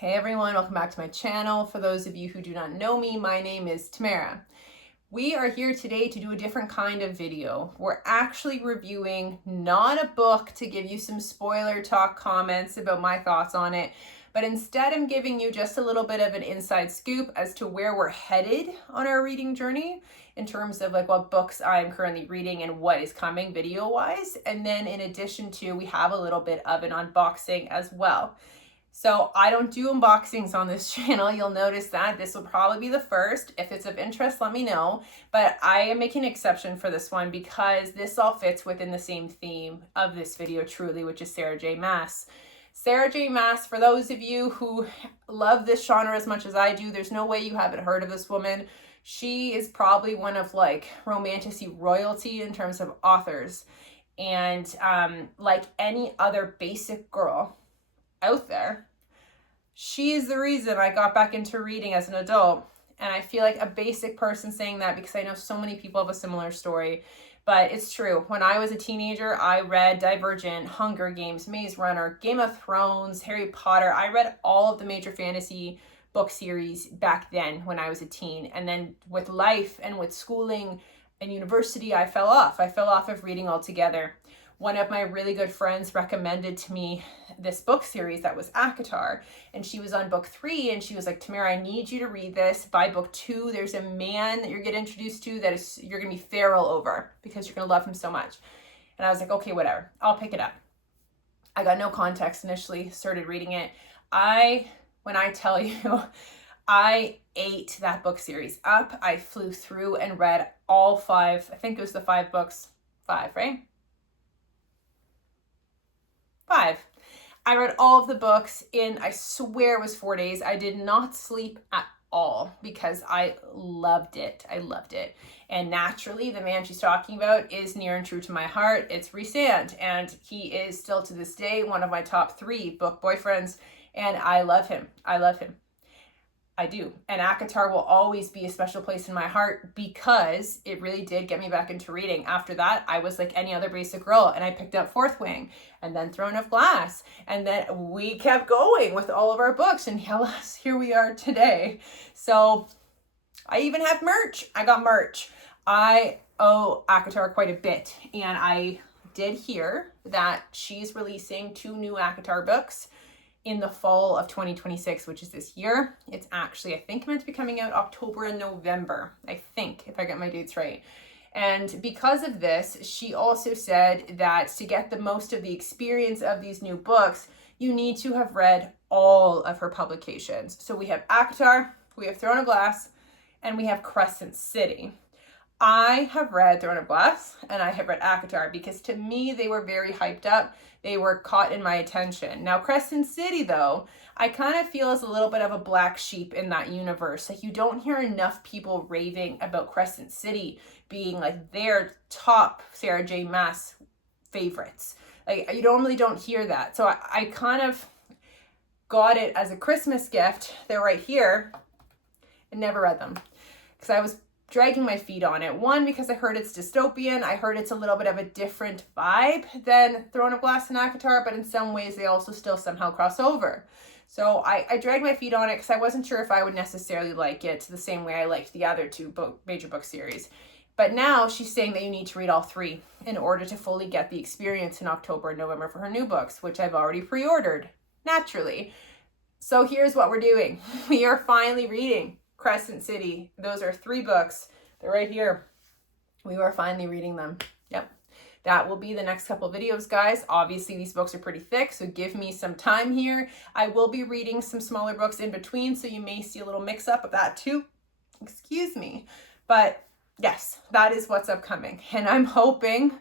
Hey everyone, welcome back to my channel. For those of you who do not know me, my name is Tamara. We are here today to do a different kind of video. We're actually reviewing not a book to give you some spoiler talk comments about my thoughts on it, but instead I'm giving you just a little bit of an inside scoop as to where we're headed on our reading journey in terms of like what books I'm currently reading and what is coming video wise. And then in addition to, we have a little bit of an unboxing as well. So I don't do unboxings on this channel. You'll notice that this will probably be the first. If it's of interest, let me know. But I am making an exception for this one because this all fits within the same theme of this video truly, which is Sarah J. Maas. Sarah J. Maas, for those of you who love this genre as much as I do, there's no way you haven't heard of this woman. She is probably one of like romantasy royalty in terms of authors. And like any other basic girl out there, she is the reason I got back into reading as an adult. And I feel like a basic person saying that because I know so many people have a similar story, but it's true. When I was a teenager, I read Divergent, Hunger Games, Maze Runner, Game of Thrones, Harry Potter. I read all of the major fantasy book series back then when I was a teen. And then with life and with schooling and university, I fell off. I fell off of reading altogether. One of my really good friends recommended to me this book series that was ACOTAR, and she was on book 3, and she was like, Tamara, I need you to read this. By book 2, there's a man that you're getting introduced to that is you're gonna be feral over because you're gonna love him so much. And I was like, okay, whatever, I'll pick it up. I got no context initially, started reading it. When I tell you, I ate that book series up. I flew through and read all 5, I think it was the 5 books, 5, right? 5. I read all of the books in, I swear it was 4 days. I did not sleep at all because I loved it. I loved it. And naturally, the man she's talking about is near and true to my heart. It's Rhysand, and he is still to this day one of my top 3 book boyfriends, and I love him. I love him. I do. And ACOTAR will always be a special place in my heart because it really did get me back into reading. After that, I was like any other basic girl, and I picked up Fourth Wing and then Throne of Glass. And then we kept going with all of our books, and here we are today. So I even have merch. I got merch. I owe ACOTAR quite a bit. And I did hear that she's releasing 2 new ACOTAR books in the fall of 2026, which is this year. It's actually, I think, meant to be coming out October and November, I think, if I get my dates right. And because of this, she also said that to get the most of the experience of these new books, you need to have read all of her publications. So we have ACOTAR, we have Throne of Glass, and we have Crescent City. I have read Throne of Glass and I have read ACOTAR because to me, they were very hyped up. They were caught in my attention. Now, Crescent City, though, I kind of feel is a little bit of a black sheep in that universe. Like, you don't hear enough people raving about Crescent City being like their top Sarah J. Maas favorites. Like, you normally don't hear that. So I kind of got it as a Christmas gift. They're right here. I never read them because I was dragging my feet on it. One, because I heard it's dystopian. I heard it's a little bit of a different vibe than Throne of Glass and ACOTAR, but in some ways they also still somehow cross over. So I dragged my feet on it because I wasn't sure if I would necessarily like it the same way I liked the other 2 major book series. But now she's saying that you need to read all 3 in order to fully get the experience in October and November for her new books, which I've already pre-ordered, naturally. So here's what we're doing. We are finally reading Crescent City. Those are 3 books. They're right here. We are finally reading them. Yep. That will be the next couple videos, guys. Obviously, these books are pretty thick, so give me some time here. I will be reading some smaller books in between, so you may see a little mix-up of that too. Excuse me. But yes, that is what's upcoming. And I'm hoping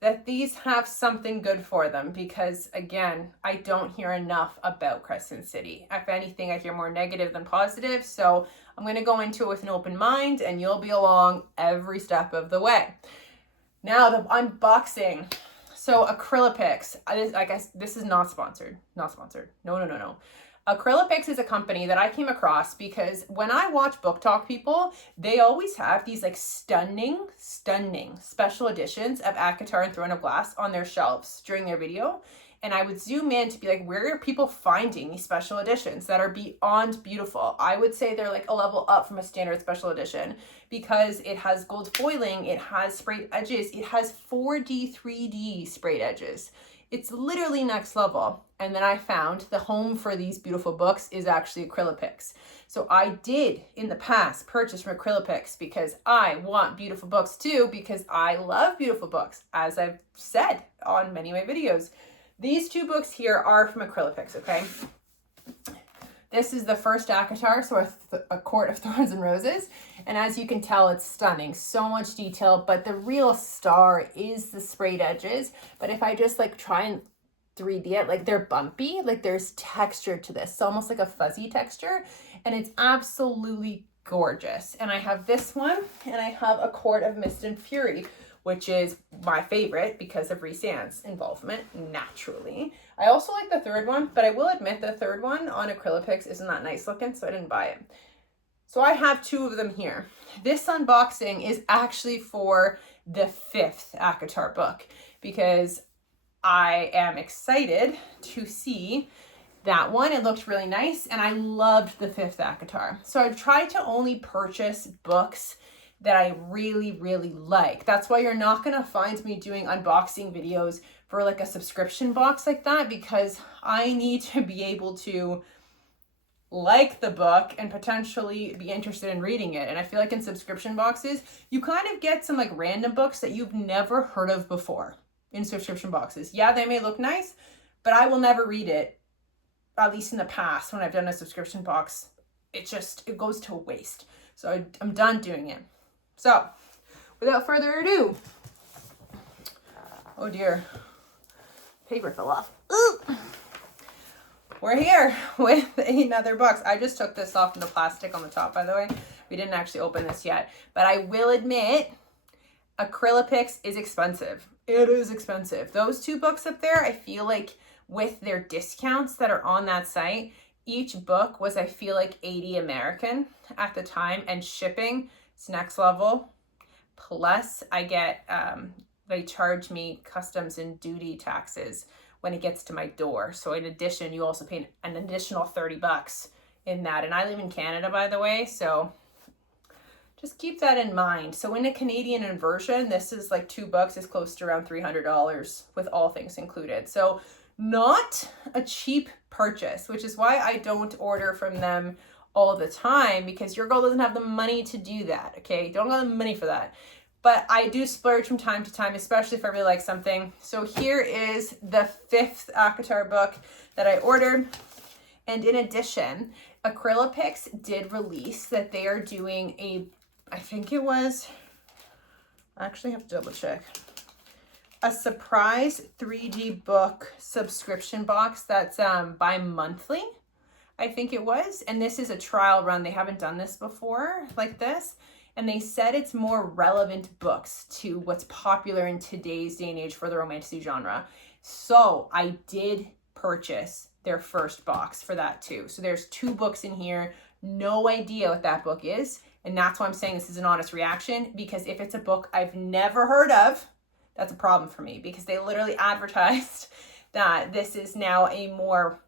that these have something good for them because, again, I don't hear enough about Crescent City. If anything, I hear more negative than positive. So I'm going to go into it with an open mind, and you'll be along every step of the way. Now, the unboxing. So AcryliPics, I guess this is not sponsored. Not sponsored. No. AcryliPics is a company that I came across because when I watch book talk people, they always have these like stunning special editions of ACOTAR and Throne of Glass on their shelves during their video. and I would zoom in to be like, where are people finding these special editions that are beyond beautiful? I would say they're like a level up from a standard special edition because it has gold foiling, it has sprayed edges, it has 4D, 3D sprayed edges. It's literally next level. And then I found the home for these beautiful books is actually AcryliPics. So I did in the past purchase from AcryliPics because I want beautiful books too, because I love beautiful books, as I've said on many of my videos. These two books here are from AcryliPics, okay? This is the first ACOTAR, so a Court of Thorns and Roses. And as you can tell, it's stunning. So much detail, but the real star is the sprayed edges. But if I just like try and 3D it, like they're bumpy, like there's texture to this. It's almost like a fuzzy texture. And it's absolutely gorgeous. And I have this one, and I have A Court of Mist and Fury, which is my favorite because of Rhys-Ann's involvement, naturally. I also like the third one, but I will admit the third one on AcryliPics isn't that nice looking, so I didn't buy it. So I have two of them here. This unboxing is actually for the 5th ACOTAR book because I am excited to see that one. It looked really nice, and I loved the 5th ACOTAR. So I've tried to only purchase books that I really, really like. That's why you're not gonna find me doing unboxing videos for like a subscription box like that, because I need to be able to like the book and potentially be interested in reading it. And I feel like in subscription boxes, you kind of get some like random books that you've never heard of before in subscription boxes. Yeah, they may look nice, but I will never read it, at least in the past when I've done a subscription box. It goes to waste. So I'm done doing it. So, without further ado, oh dear, paper fell off. Ooh. We're here with another box. I just took this off from the plastic on the top, by the way. We didn't actually open this yet, but I will admit, AcryliPics is expensive. It is expensive. Those two books up there, I feel like with their discounts that are on that site, each book was, I feel like, 80 American at the time, and shipping, it's next level. Plus I get, they charge me customs and duty taxes when it gets to my door. So in addition, you also pay an additional 30 bucks in that. And I live in Canada, by the way, so just keep that in mind. So in a Canadian version, this is like $2, is close to around $300 with all things included. So not a cheap purchase, which is why I don't order from them all the time, because your girl doesn't have the money to do that, okay? Don't have the money for that. But I do splurge from time to time, especially if I really like something. So here is the 5th ACOTAR book that I ordered. And in addition, AcryliPics did release that they are doing a, I think it was, I actually have to double check, a surprise 3D book subscription box that's bi-monthly, I think it was. And this is a trial run. They haven't done this before like this. And they said it's more relevant books to what's popular in today's day and age for the romantasy genre. So I did purchase their first box for that too. So there's 2 books in here. No idea what that book is. And that's why I'm saying this is an honest reaction, because if it's a book I've never heard of, that's a problem for me, because they literally advertised that this is now a more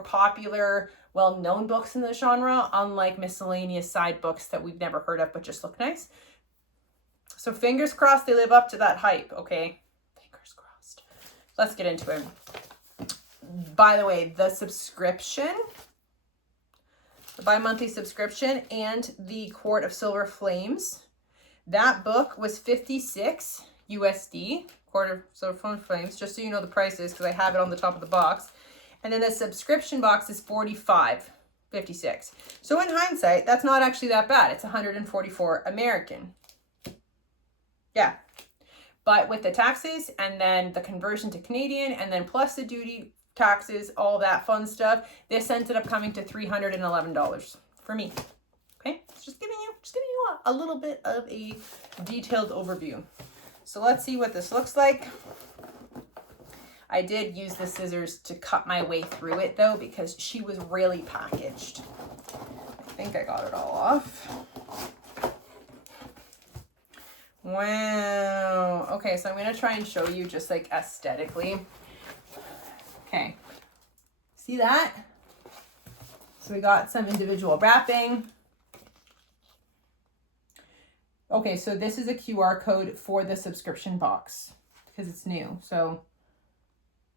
popular, well-known books in the genre, unlike miscellaneous side books that we've never heard of but just look nice. So fingers crossed they live up to that hype, okay? Fingers crossed. Let's get into it. By the way, the subscription, the bi-monthly subscription, and the Court of Silver Flames, that book was $56 USD, Court of Silver Flames, just so you know the prices, because I have it on the top of the box. And then the subscription box is $45.56. So in hindsight, that's not actually that bad. It's $144 American. Yeah. But with the taxes and then the conversion to Canadian and then plus the duty, taxes, all that fun stuff, this ended up coming to $311 for me. Okay? Just giving you a little bit of a detailed overview. So let's see what this looks like. I did use the scissors to cut my way through it though, because she was really packaged. I think I got it all off. Wow. Okay, so I'm going to try and show you just like aesthetically. Okay, see that? So we got some individual wrapping. Okay, so this is a QR code for the subscription box because it's new. So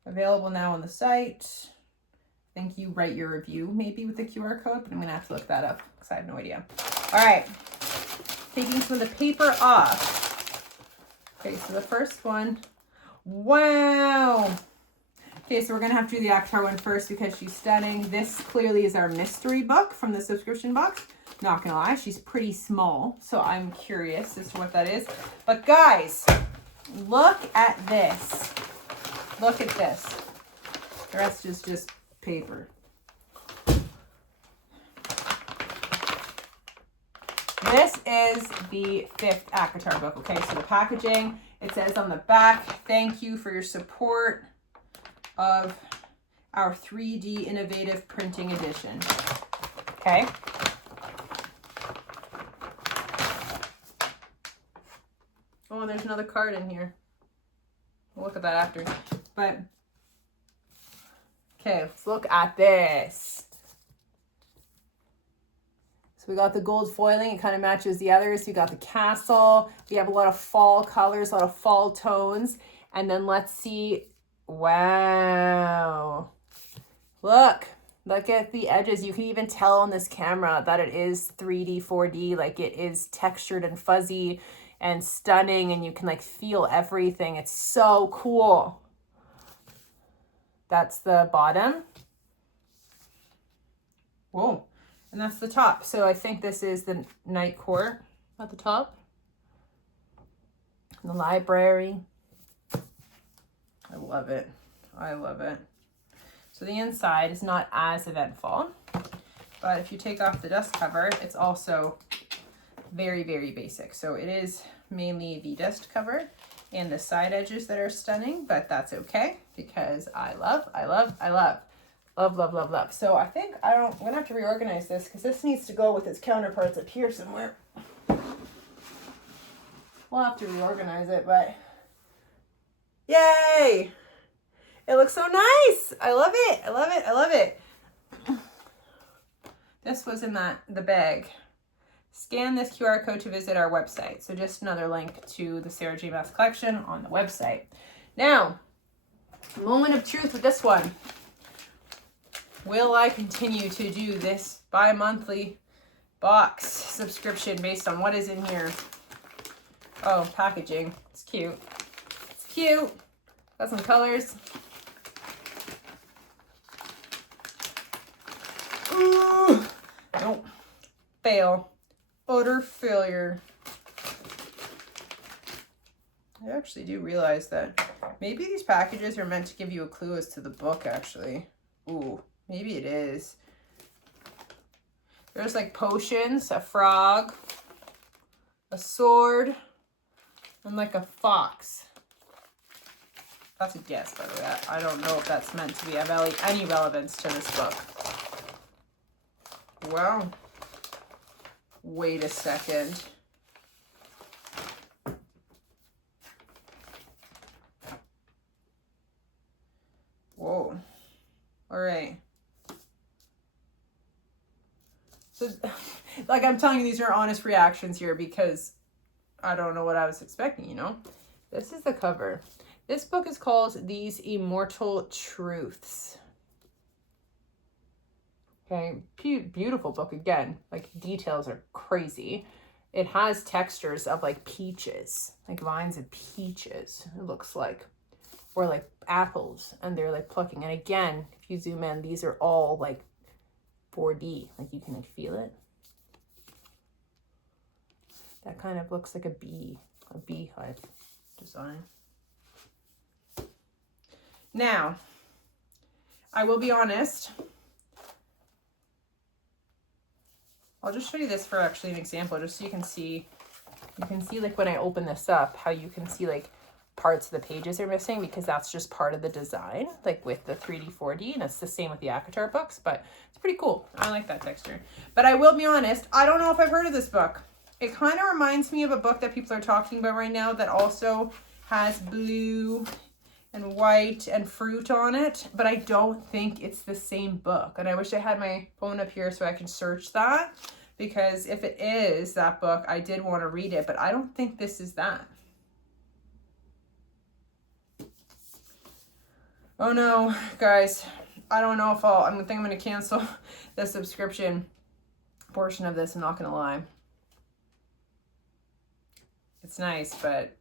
available now on the site. I think you write your review maybe with the QR code, but I'm gonna have to look that up because I have no idea. All right, taking some of the paper off. Okay, so the first one, wow. Okay, so we're gonna have to do the AcryliPics one first because she's stunning. This clearly is our mystery book from the subscription box. Not gonna lie, she's pretty small, so I'm curious as to what that is. But guys, look at this. Look at this. The rest is just paper. This is the 5th AcryliPics book. Okay, so the packaging, it says on the back, thank you for your support of our 3D innovative printing edition. Okay. Oh, and there's another card in here. We'll look at that after. But okay, let's look at this. So we got the gold foiling. It kind of matches the others. We got the castle. We have a lot of fall colors, a lot of fall tones. And then let's see. Wow. Look at the edges. You can even tell on this camera that it is 3D, 4D. Like it is textured and fuzzy and stunning, and you can like feel everything. It's so cool. That's the bottom. Whoa. And that's the top. So I think this is the night court at the top. And the library. I love it. I love it. So the inside is not as eventful, but if you take off the dust cover, it's also very, very basic. So it is mainly the dust cover and the side edges that are stunning, but that's okay because I love. So I think I'm gonna have to reorganize this because this needs to go with its counterparts up here somewhere. We'll have to reorganize it, but yay! It looks so nice. I love it. I love it. I love it. This was in the bag. Scan this QR code to visit our website. So just another link to the Sarah J. Maas collection on the website. Now, moment of truth with this one. Will I continue to do this bi-monthly box subscription based on what is in here? Oh, packaging. It's cute. It's cute. Got some colors. Ooh. Nope. Fail. Utter failure. I actually do realize that maybe these packages are meant to give you a clue as to the book, actually. Ooh, maybe it is. There's like potions, a frog, a sword, and like a fox. That's a guess, by the way. I don't know if that's meant to be of any relevance to this book. Wow. Wait a second. Whoa. All right. So, like I'm telling you, these are honest reactions here because I don't know what I was expecting, you know? This is the cover. This book is called These Immortal Truths. Okay, beautiful book again. Like details are crazy. It has textures of like peaches, like vines of peaches, it looks like, or like apples, and they're like plucking. And again, if you zoom in, these are all like 4D, like you can like feel it. That kind of looks like a beehive design. Now, I will be honest. I'll just show you this for actually an example, just so you can see like when I open this up, how you can see like parts of the pages are missing because that's just part of the design, like with the 3D, 4D, and it's the same with the AcryliPics books, but it's pretty cool. I like that texture. But I will be honest, I don't know if I've heard of this book. It kind of reminds me of a book that people are talking about right now that also has blue and white and fruit on it, but I don't think it's the same book. And I wish I had my phone up here so I can search that, because if it is that book, I did want to read it, but I don't think this is that. Oh no, guys, I don't know if I think I'm going to cancel the subscription portion of this. I'm not going to lie. It's nice, but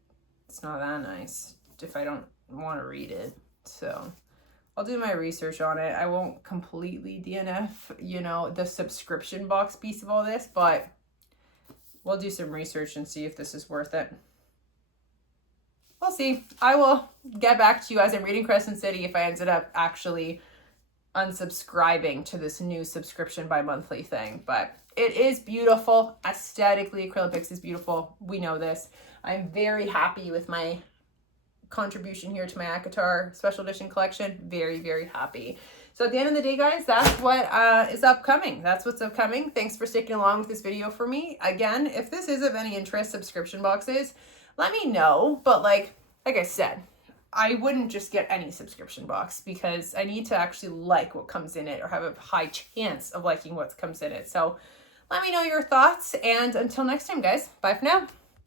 it's not that nice if I don't want to read it. So I'll do my research on it. I won't completely DNF, you know, the subscription box piece of all this, but we'll do some research and see if this is worth it. We'll see. I will get back to you as I'm reading Crescent City if I ended up actually unsubscribing to this new subscription bi-monthly thing. But it is beautiful. Aesthetically, AcryliPics is beautiful. We know this. I'm very happy with my contribution here to my ACOTAR special edition collection. Very, very happy. So at the end of the day, guys, that's what is upcoming. That's what's upcoming. Thanks for sticking along with this video for me. Again, if this is of any interest, subscription boxes, let me know. But like I said, I wouldn't just get any subscription box, because I need to actually like what comes in it, or have a high chance of liking what comes in it. So let me know your thoughts, and until next time, guys, bye for now.